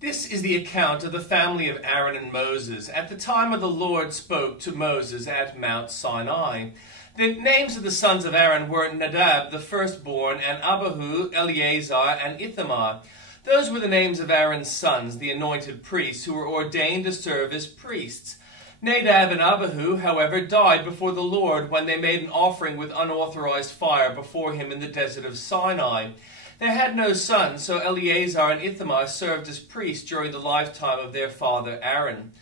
This is the account of the family of Aaron and Moses at the time when the Lord spoke to Moses at Mount Sinai. The names of the sons of Aaron were Nadab, the firstborn, and Abihu, Eleazar, and Ithamar. Those were the names of Aaron's sons, the anointed priests, who were ordained to serve as priests. Nadab and Abihu, however, died before the Lord when they made an offering with unauthorized fire before him in the desert of Sinai. They had no sons, so Eleazar and Ithamar served as priests during the lifetime of their father Aaron.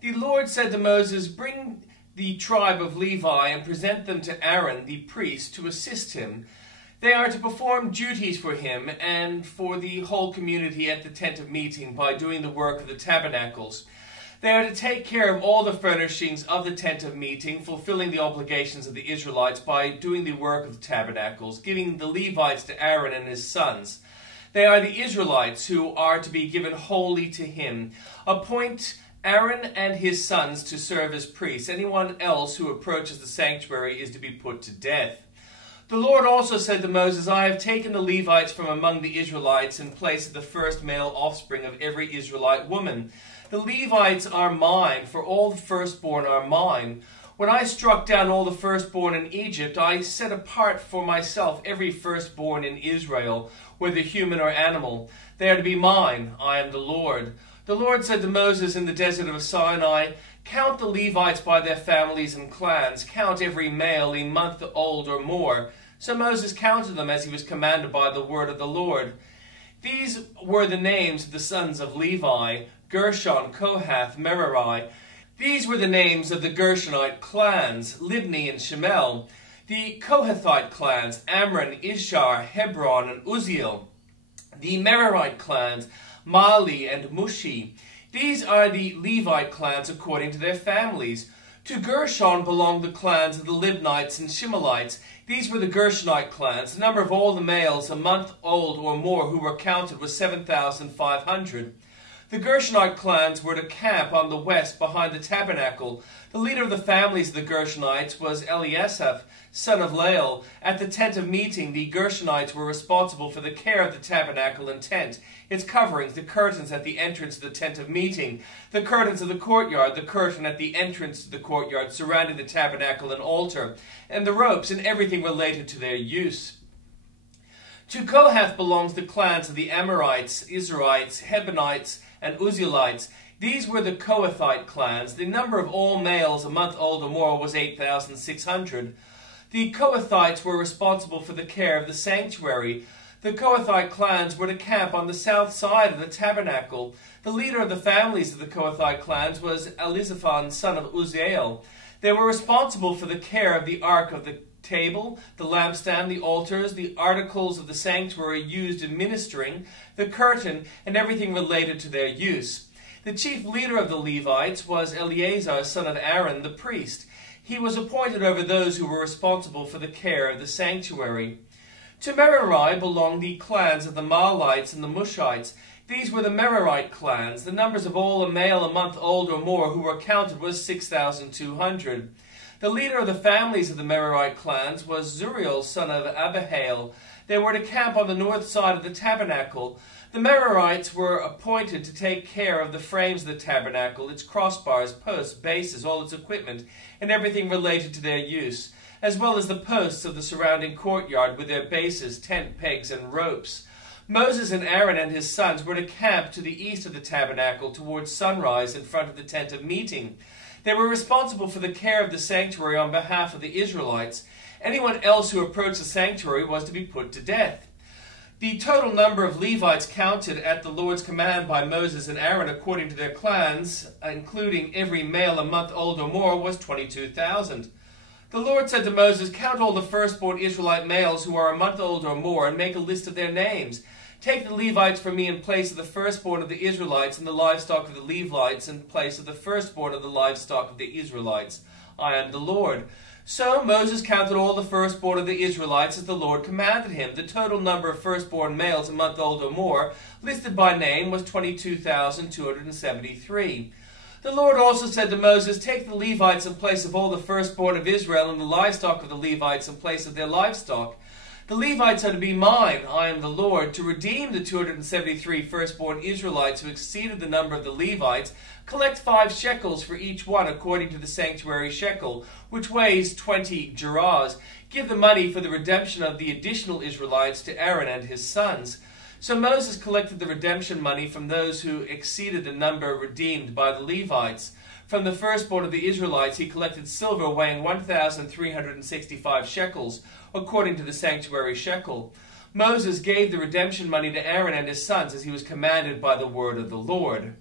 The Lord said to Moses, "Bring the tribe of Levi and present them to Aaron the priest to assist him. They are to perform duties for him and for the whole community at the tent of meeting by doing the work of the tabernacles. They are to take care of all the furnishings of the tent of meeting, fulfilling the obligations of the Israelites by doing the work of the tabernacles, giving the Levites to Aaron and his sons. They are the Israelites who are to be given wholly to him. Appoint Aaron and his sons to serve as priests. Anyone else who approaches the sanctuary is to be put to death." The Lord also said to Moses, "I have taken the Levites from among the Israelites in place of the first male offspring of every Israelite woman. The Levites are mine, for all the firstborn are mine. When I struck down all the firstborn in Egypt, I set apart for myself every firstborn in Israel, whether human or animal. They are to be mine. I am the Lord." The Lord said to Moses in the desert of Sinai, "Count the Levites by their families and clans. Count every male a month old or more." So Moses counted them as he was commanded by the word of the Lord. These were the names of the sons of Levi: Gershon, Kohath, Merari. These were the names of the Gershonite clans: Libni and Shemel. The Kohathite clans: Amram, Ishar, Hebron, and Uzziel. The Merarite clans: Mali and Mushi. These are the Levite clans according to their families. To Gershon belonged the clans of the Libnites and Shimalites. These were the Gershonite clans. The number of all the males a month old or more who were counted was 7,500. The Gershonite clans were to camp on the west behind the tabernacle. The leader of the families of the Gershonites was Eliasaph, son of Lael. At the tent of meeting, the Gershonites were responsible for the care of the tabernacle and tent, its coverings, the curtains at the entrance of the tent of meeting, the curtains of the courtyard, the curtain at the entrance to the courtyard surrounding the tabernacle and altar, and the ropes and everything related to their use. To Kohath belongs the clans of the Amorites, Israelites, Hebonites, and Uzzielites. These were the Kohathite clans. The number of all males a month old or more was 8,600. The Kohathites were responsible for the care of the sanctuary. The Kohathite clans were to camp on the south side of the tabernacle. The leader of the families of the Kohathite clans was Elizaphan, son of Uzziel. They were responsible for the care of the ark of the table, the lampstand, the altars, the articles of the sanctuary used in ministering, the curtain, and everything related to their use. The chief leader of the Levites was Eleazar, son of Aaron, the priest. He was appointed over those who were responsible for the care of the sanctuary. To Merari belonged the clans of the Mahlites and the Mushites. These were the Merarite clans. The numbers of all a male a month old or more who were counted was 6,200. The leader of the families of the Merarite clans was Zuriel, son of Abihail. They were to camp on the north side of the tabernacle. The Merarites were appointed to take care of the frames of the tabernacle, its crossbars, posts, bases, all its equipment, and everything related to their use, as well as the posts of the surrounding courtyard with their bases, tent pegs, and ropes. Moses and Aaron and his sons were to camp to the east of the tabernacle towards sunrise in front of the tent of meeting. They were responsible for the care of the sanctuary on behalf of the Israelites. Anyone else who approached the sanctuary was to be put to death. The total number of Levites counted at the Lord's command by Moses and Aaron according to their clans, including every male a month old or more, was 22,000. The Lord said to Moses, "Count all the firstborn Israelite males who are a month old or more, and make a list of their names. Take the Levites for me in place of the firstborn of the Israelites, and the livestock of the Levites in place of the firstborn of the livestock of the Israelites. I am the Lord." So Moses counted all the firstborn of the Israelites as the Lord commanded him. The total number of firstborn males a month old or more, listed by name, was 22,273. The Lord also said to Moses, "Take the Levites in place of all the firstborn of Israel, and the livestock of the Levites in place of their livestock." The Levites are to be mine, I am the Lord, to redeem the 273 firstborn Israelites who exceeded the number of the Levites. Collect 5 shekels for each one according to the sanctuary shekel, which weighs 20 gerahs. Give the money for the redemption of the additional Israelites to Aaron and his sons. So Moses collected the redemption money from those who exceeded the number redeemed by the Levites. From the firstborn of the Israelites he collected silver weighing 1,365 shekels, according to the sanctuary shekel. Moses gave the redemption money to Aaron and his sons as he was commanded by the word of the Lord.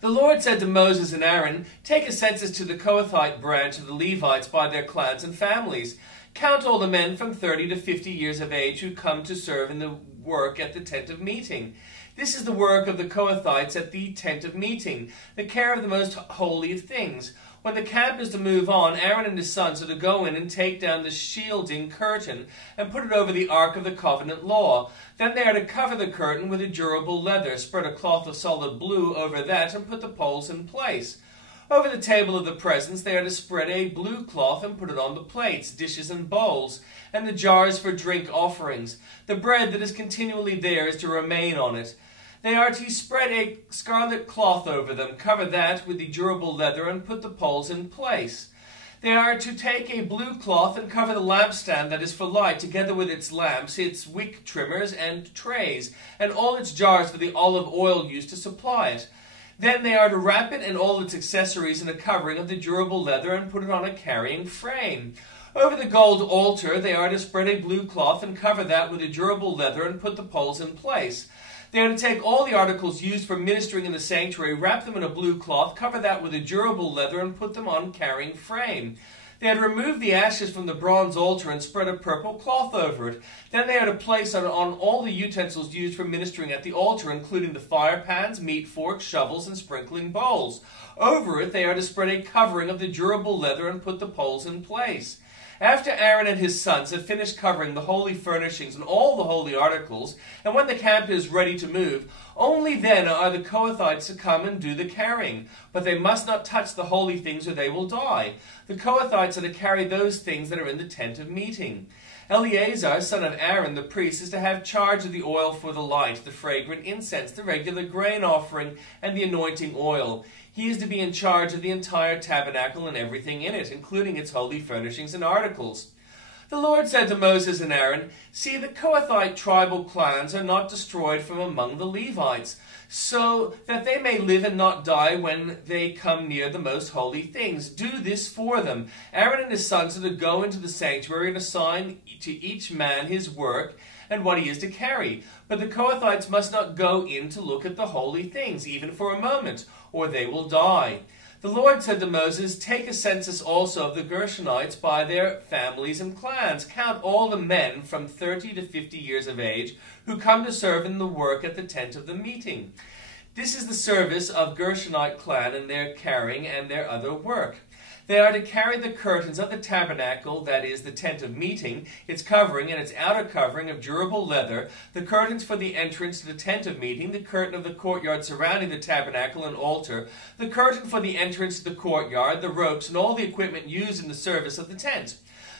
The Lord said to Moses and Aaron, "Take a census to the Kohathite branch of the Levites by their clans and families. Count all the men from 30 to 50 years of age who come to serve in the work at the tent of meeting. This is the work of the Kohathites at the tent of meeting, the care of the most holy things. When the camp is to move on, Aaron and his sons are to go in and take down the shielding curtain and put it over the ark of the covenant law. Then they are to cover the curtain with a durable leather, spread a cloth of solid blue over that, and put the poles in place. Over the table of the presence they are to spread a blue cloth and put it on the plates, dishes, and bowls, and the jars for drink offerings. The bread that is continually there is to remain on it. They are to spread a scarlet cloth over them, cover that with the durable leather, and put the poles in place. They are to take a blue cloth and cover the lampstand that is for light, together with its lamps, its wick trimmers and trays, and all its jars for the olive oil used to supply it. Then they are to wrap it and all its accessories in a covering of the durable leather and put it on a carrying frame. Over the gold altar they are to spread a blue cloth and cover that with a durable leather and put the poles in place. They are to take all the articles used for ministering in the sanctuary, wrap them in a blue cloth, cover that with a durable leather, and put them on carrying frame. They are to remove the ashes from the bronze altar and spread a purple cloth over it. Then they are to place on all the utensils used for ministering at the altar, including the fire pans, meat forks, shovels, and sprinkling bowls. Over it they are to spread a covering of the durable leather and put the poles in place. After Aaron and his sons have finished covering the holy furnishings and all the holy articles, and when the camp is ready to move, only then are the Kohathites to come and do the carrying. But they must not touch the holy things or they will die. The Kohathites are to carry those things that are in the tent of meeting. Eleazar, son of Aaron the priest, is to have charge of the oil for the light, the fragrant incense, the regular grain offering, and the anointing oil. He is to be in charge of the entire tabernacle and everything in it, including its holy furnishings and articles. The Lord said to Moses and Aaron, "See, the Kohathite tribal clans are not destroyed from among the Levites, so that they may live and not die when they come near the most holy things. Do this for them. Aaron and his sons are to go into the sanctuary and assign to each man his work and what he is to carry. But the Kohathites must not go in to look at the holy things, even for a moment, or they will die." The Lord said to Moses, "Take a census also of the Gershonites by their families and clans. Count all the men from 30 to 50 years of age who come to serve in the work at the tent of the meeting. This is the service of Gershonite clan in their carrying and their other work. They are to carry the curtains of the tabernacle, that is, the tent of meeting, its covering and its outer covering of durable leather, the curtains for the entrance to the tent of meeting, the curtain of the courtyard surrounding the tabernacle and altar, the curtain for the entrance to the courtyard, the ropes, and all the equipment used in the service of the tent.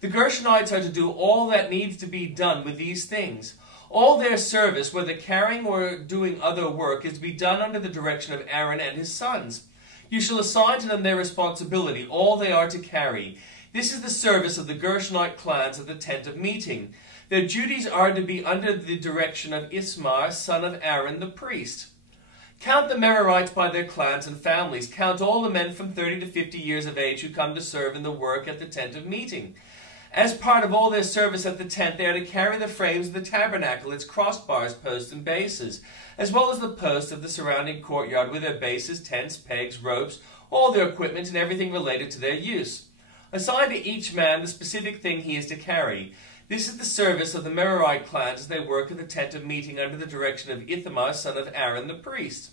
The Gershonites are to do all that needs to be done with these things. All their service, whether carrying or doing other work, is to be done under the direction of Aaron and his sons. You shall assign to them their responsibility, all they are to carry. This is the service of the Gershonite clans of the tent of meeting. Their duties are to be under the direction of Ithamar, son of Aaron the priest. Count the Merarites by their clans and families. Count all the men from 30 to 50 years of age who come to serve in the work at the tent of meeting. As part of all their service at the tent, they are to carry the frames of the tabernacle, its crossbars, posts, and bases, as well as the posts of the surrounding courtyard with their bases, tents, pegs, ropes, all their equipment, and everything related to their use. Assign to each man the specific thing he is to carry. This is the service of the Merarite clans as they work at the tent of meeting under the direction of Ithamar, son of Aaron the priest.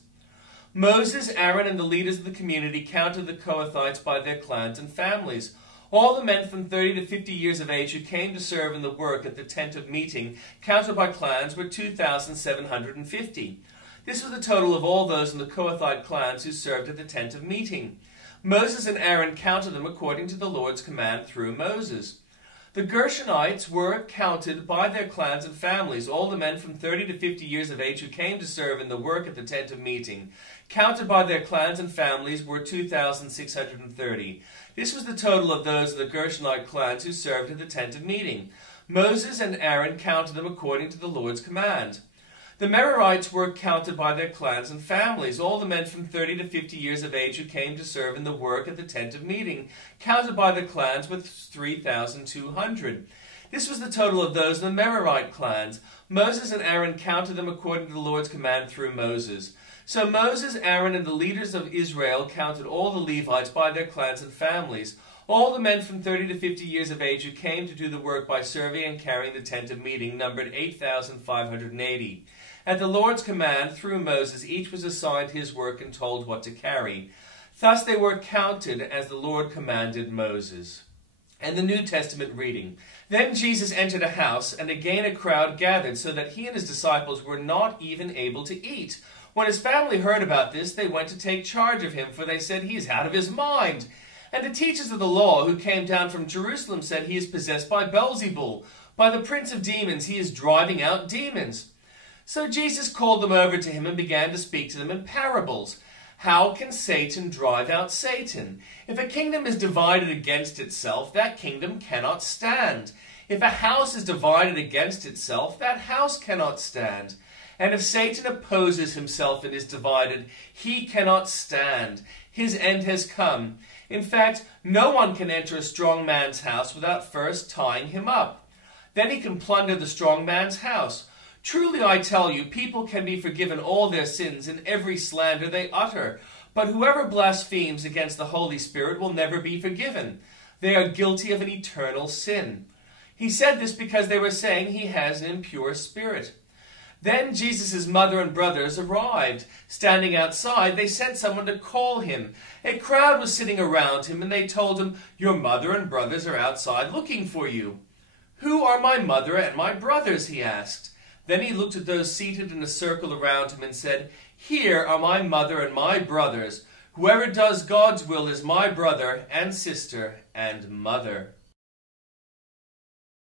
Moses, Aaron, and the leaders of the community counted the Kohathites by their clans and families. All the men from 30 to 50 years of age who came to serve in the work at the tent of meeting, counted by clans, were 2,750. This was the total of all those in the Kohathite clans who served at the tent of meeting. Moses and Aaron counted them according to the Lord's command through Moses. The Gershonites were counted by their clans and families, all the men from 30 to 50 years of age who came to serve in the work at the tent of meeting. Counted by their clans and families were 2,630. This was the total of those of the Gershonite clans who served at the tent of meeting. Moses and Aaron counted them according to the Lord's command. The Merarites were counted by their clans and families, all the men from 30 to 50 years of age who came to serve in the work at the tent of meeting, counted by the clans with 3,200. This was the total of those of the Merarite clans. Moses and Aaron counted them according to the Lord's command through Moses. So Moses, Aaron, and the leaders of Israel counted all the Levites by their clans and families, all the men from 30 to 50 years of age who came to do the work by serving and carrying the tent of meeting numbered 8,580. At the Lord's command, through Moses, each was assigned his work and told what to carry. Thus they were counted as the Lord commanded Moses. And the New Testament reading. Then Jesus entered a house, and again a crowd gathered, so that he and his disciples were not even able to eat. When his family heard about this, they went to take charge of him, for they said, "He is out of his mind." And the teachers of the law who came down from Jerusalem said, "He is possessed by Beelzebul. By the prince of demons he is driving out demons." So Jesus called them over to him and began to speak to them in parables. How can Satan drive out Satan? If a kingdom is divided against itself, that kingdom cannot stand. If a house is divided against itself, that house cannot stand. And if Satan opposes himself and is divided, he cannot stand. His end has come. In fact, no one can enter a strong man's house without first tying him up. Then he can plunder the strong man's house. Truly I tell you, people can be forgiven all their sins and every slander they utter. But whoever blasphemes against the Holy Spirit will never be forgiven. They are guilty of an eternal sin. He said this because they were saying he has an impure spirit. Then Jesus' mother and brothers arrived. Standing outside, they sent someone to call him. A crowd was sitting around him, and they told him, "Your mother and brothers are outside looking for you." "Who are my mother and my brothers?" he asked. Then he looked at those seated in a circle around him and said, "Here are my mother and my brothers. Whoever does God's will is my brother and sister and mother."